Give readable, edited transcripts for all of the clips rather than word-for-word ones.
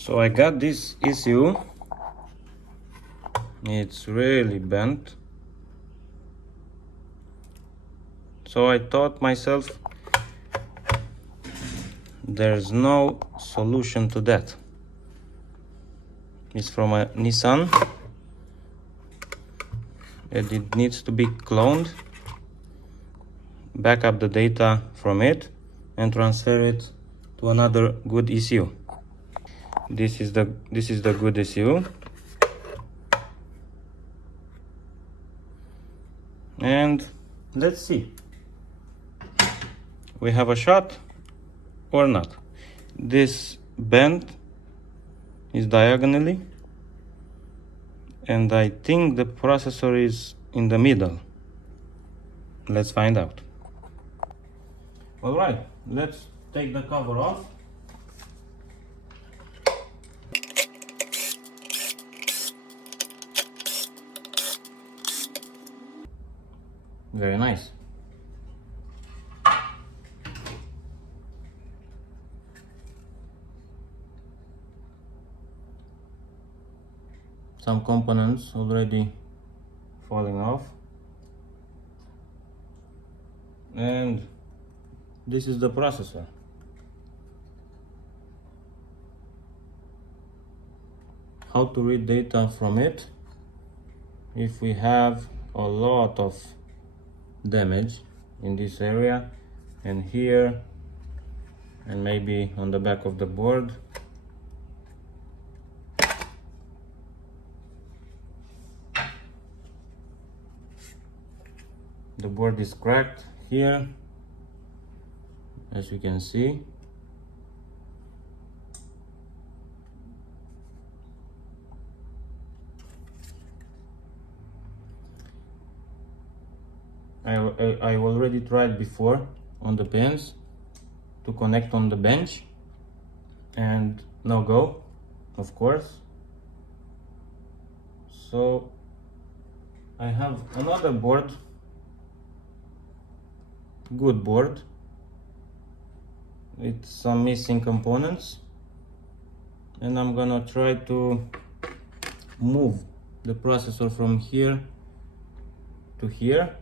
So I got this ECU. It's really bent. So I thought myself, there's no solution to that. It's from a Nissan and it needs to be cloned, back up the data from it and transfer it to another good ECU. This is the good ECU, and let's see, we have a shot or not. This bend is diagonally, and I think the processor is in the middle. Let's find out. All right, let's take the cover off. Very nice. Some components already falling off. And this is the processor. How to read data from it if we have a lot of damage in this area and here and maybe on the back of the board. The board is cracked here, as you can see. I already tried before on the pins to connect on the bench, and no go, of course. So I have another board, good board, with some missing components, and I'm gonna try to move the processor from here to here,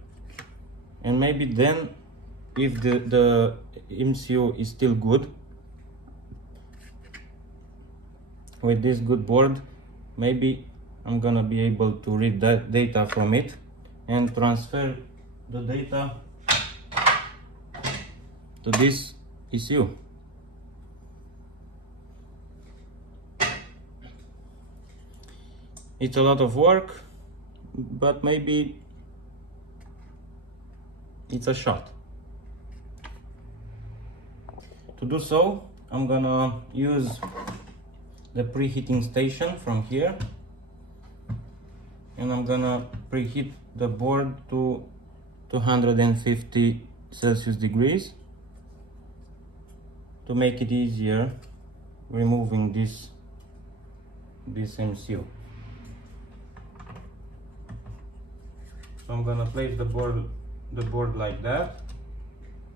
and maybe then, if the ECU is still good with this good board, maybe I'm gonna be able to read that data from it and transfer the data to this ECU. It's a lot of work, but maybe it's a shot. To do so, I'm gonna use the preheating station from here, and I'm gonna preheat the board to 250 Celsius degrees to make it easier removing this ECU. So I'm gonna place the board like that,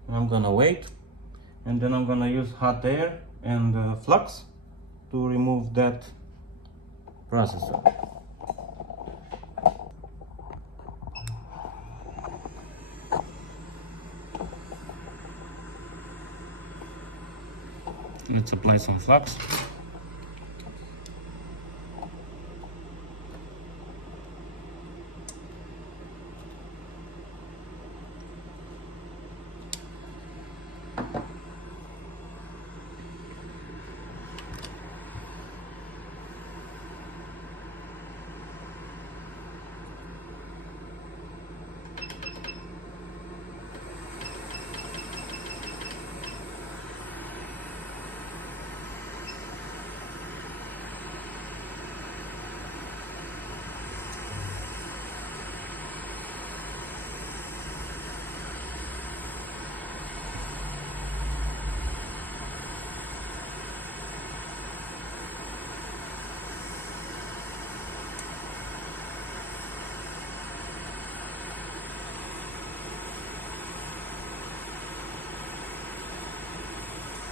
and I'm gonna wait, and then I'm gonna use hot air and flux to remove that processor. Let's apply some flux.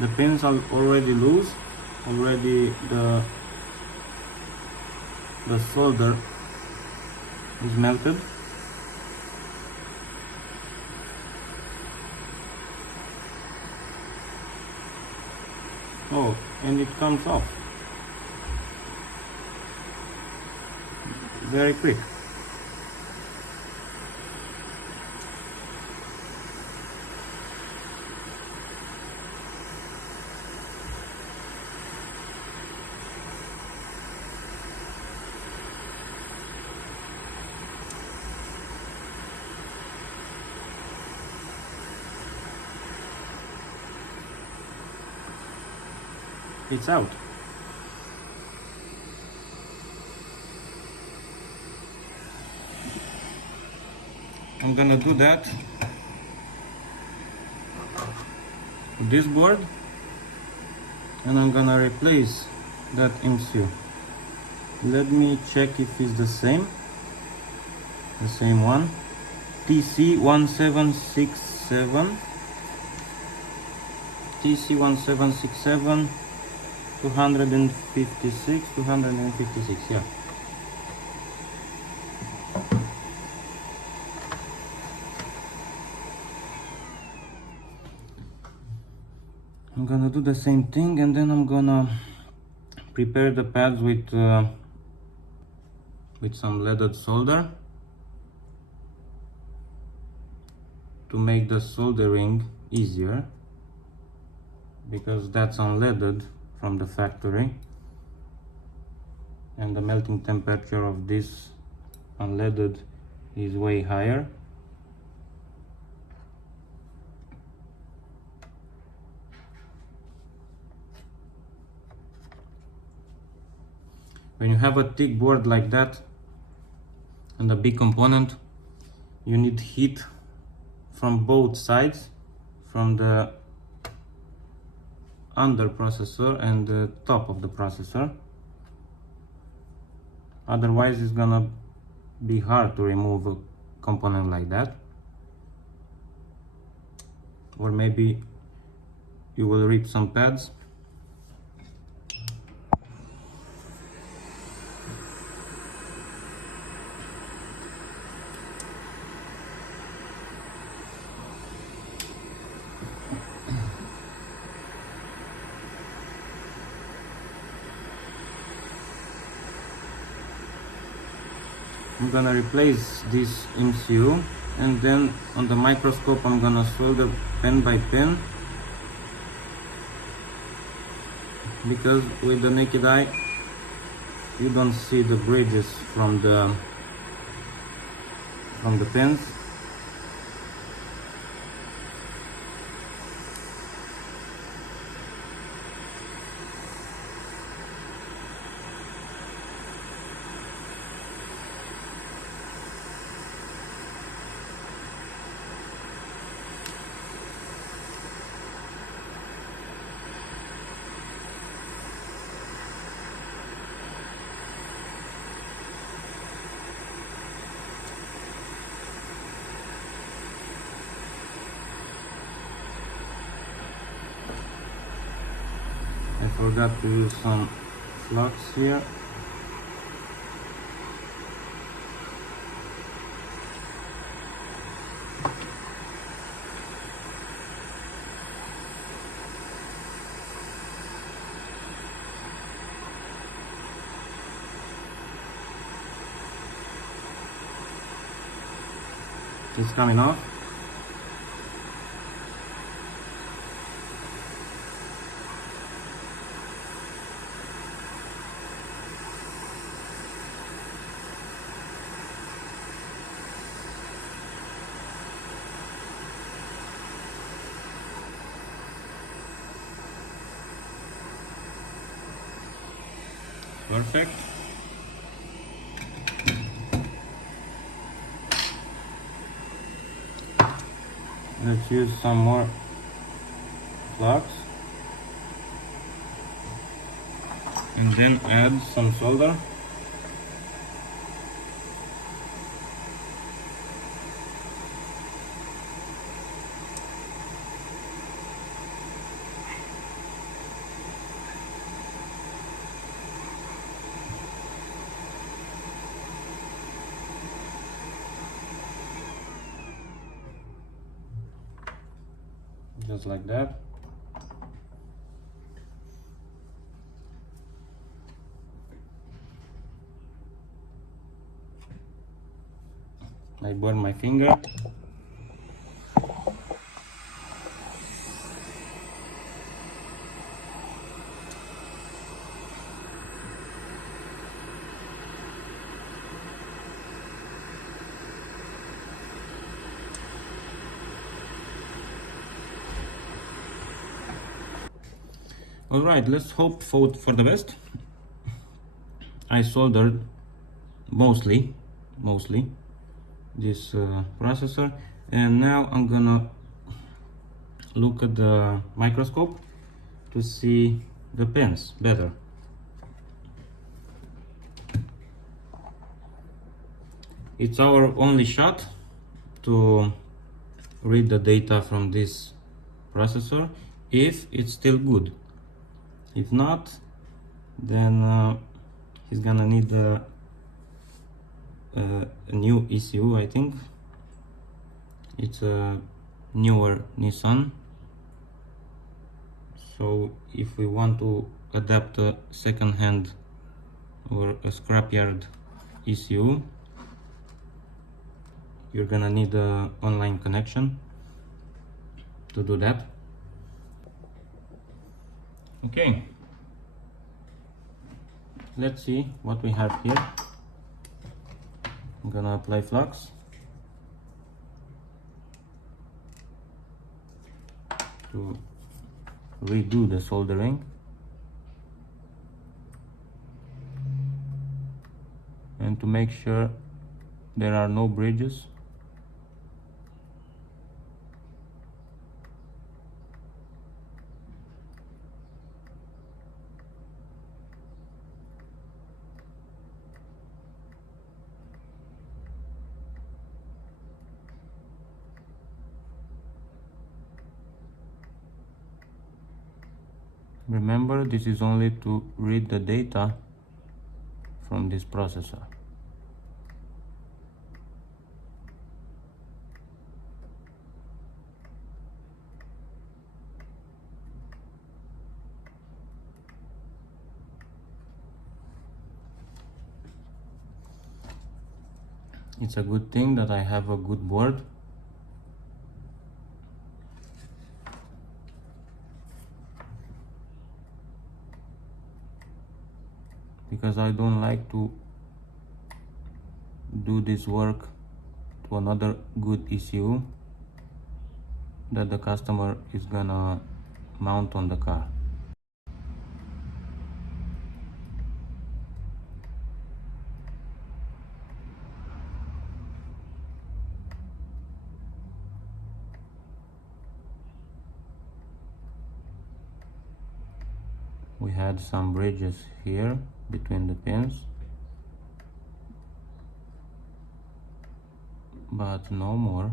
The pins are already loose already the solder is melted. Oh, and it comes off very quick. It's out. I'm gonna do that with this board, and I'm gonna replace that ECU. Let me check if it's the same one. TC1767 256, yeah. I'm gonna do the same thing, and then I'm gonna prepare the pads with some leaded solder to make the soldering easier, because that's unleaded from the factory, and the melting temperature of this unleaded is way higher. When you have a thick board like that and a big component, you need heat from both sides, from the under processor and the top of the processor. Otherwise it's gonna be hard to remove a component like that, or maybe you will rip some pads. I'm gonna replace this ECU, and then on the microscope I'm gonna solder pen by pen, because with the naked eye you don't see the bridges from the pens. I forgot to use some flux here. It's coming off. Perfect. Let's use some more flux and then add some solder. just like that. I burn my finger. All right, let's hope for the best. I soldered mostly this processor, and now I'm gonna look at the microscope to see the pins better. It's our only shot to read the data from this processor if it's still good. If not, then he's gonna need a new ECU. I think it's a newer Nissan, so if we want to adapt a second-hand or a scrapyard ECU, you're gonna need an online connection to do that. Okay, let's see what we have here. I'm gonna apply flux to redo the soldering, and to make sure there are no bridges. Remember, this is only to read the data from this processor. It's a good thing that I have a good board. Because I don't like to do this work to another good ECU that the customer is gonna mount on the car. We had some bridges here between the pins, but no more.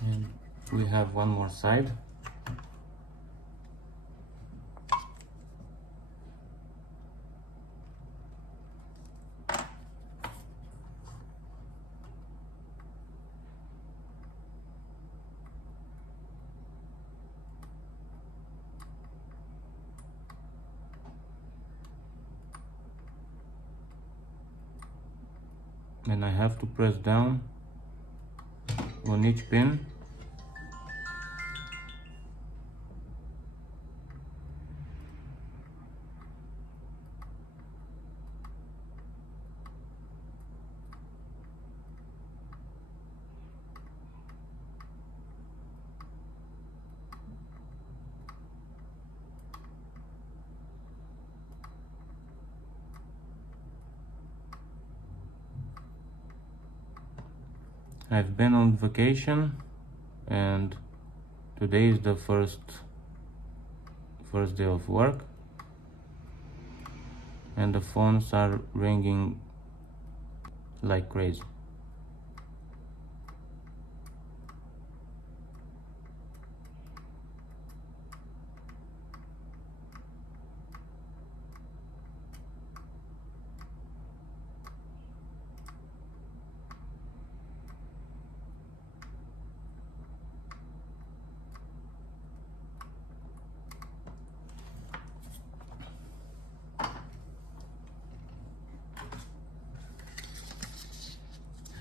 And we have one more side. and I have to press down on each pin. I've been on vacation and today is the first day of work, and the phones are ringing like crazy.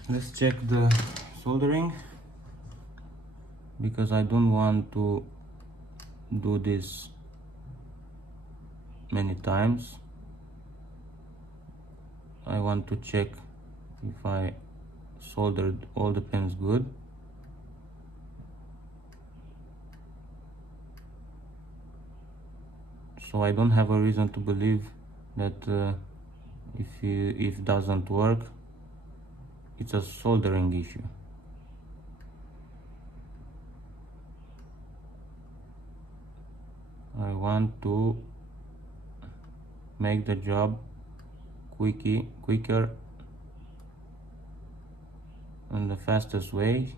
Let's check the soldering, because I don't want to do this many times. I want to check if I soldered all the pins good. So I don't have a reason to believe that if it doesn't work, it's a soldering issue. I want to make the job quicker and the fastest way.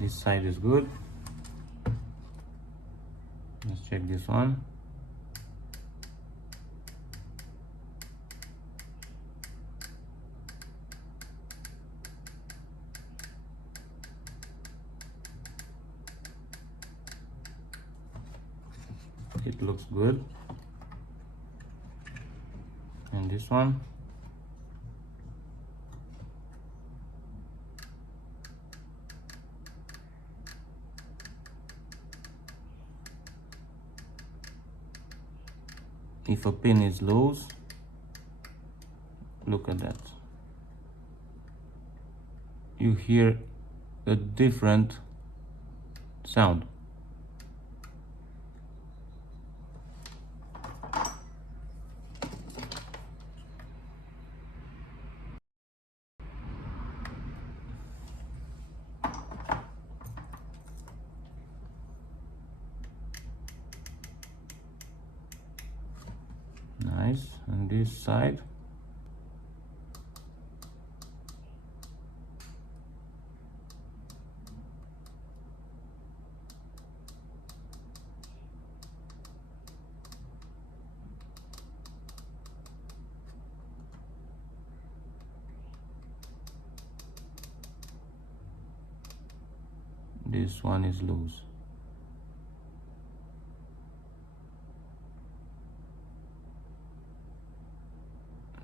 This side is good. Let's check this one. It looks good. And this one. If a pin is loose, look at that. You hear a different sound. Nice. And this side. This one is loose.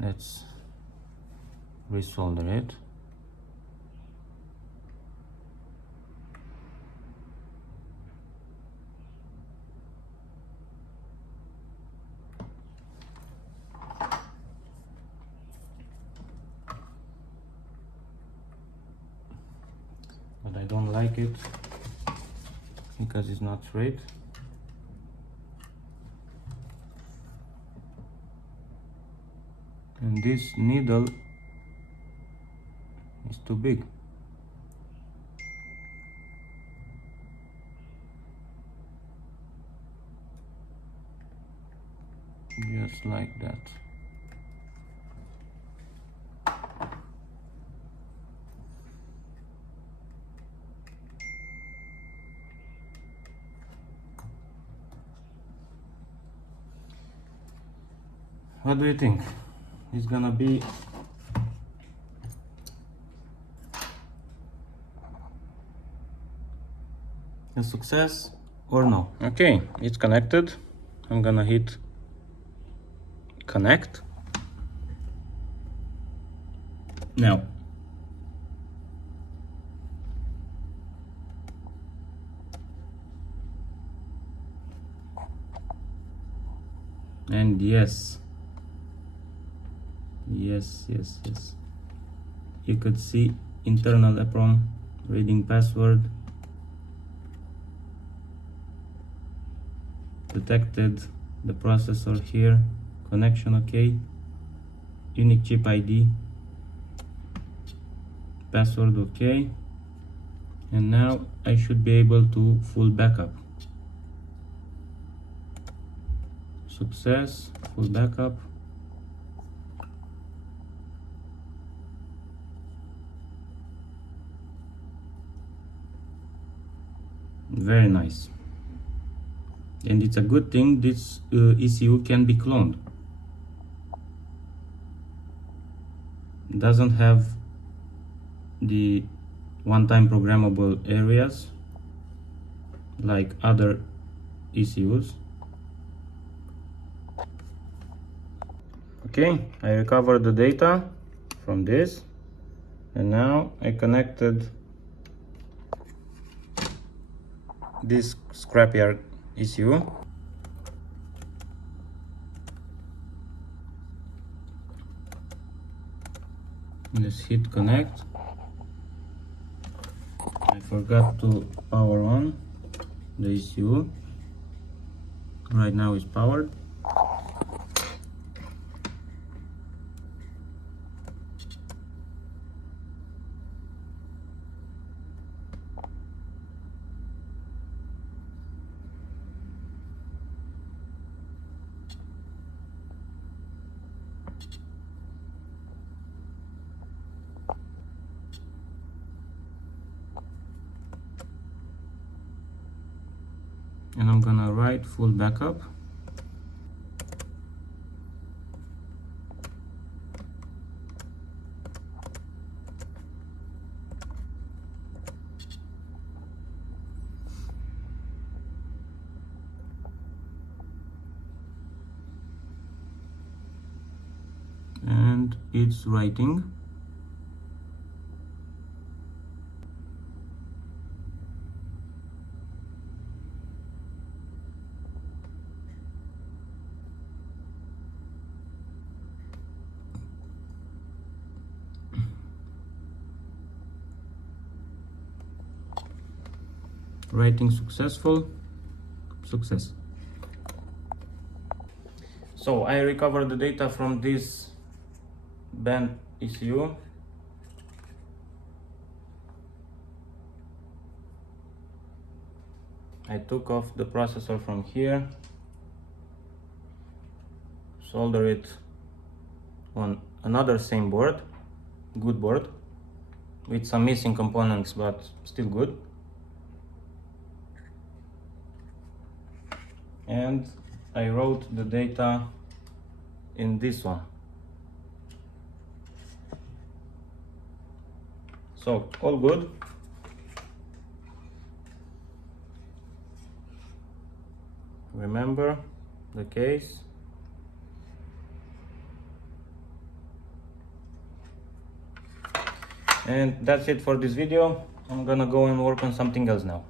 Let's resolder it. But I don't like it because it's not straight. And this needle is too big. Just like that. What do you think? It's gonna be a success or no. Okay, it's connected. I'm gonna hit connect. Now and yes, you could see internal EPROM, reading password, detected the processor here, connection okay, unique chip ID, password okay, and now I should be able to full backup. Success, full backup. Very nice. And it's a good thing this ECU can be cloned. Doesn't have the one-time programmable areas like other ECUs. Okay, I recovered the data from this, and now I connected this scrapyard ECU. Let's hit connect. I forgot to power on the ECU. Right now it's powered. And I'm gonna write full backup. And it's writing. Writing successful. Success. So I recovered the data from this bent ECU. I took off the processor from here, solder it on another same board, good board, with some missing components but still good. And I wrote the data in this one. So all good. Remember the case. And that's it for this video. I'm gonna go and work on something else now.